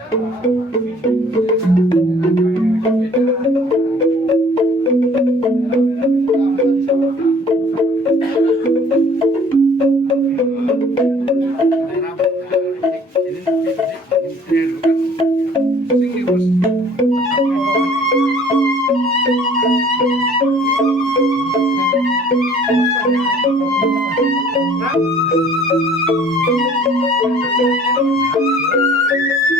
Hãy subscribe cho kênh Ghiền Mì Gõ để không bỏ lỡ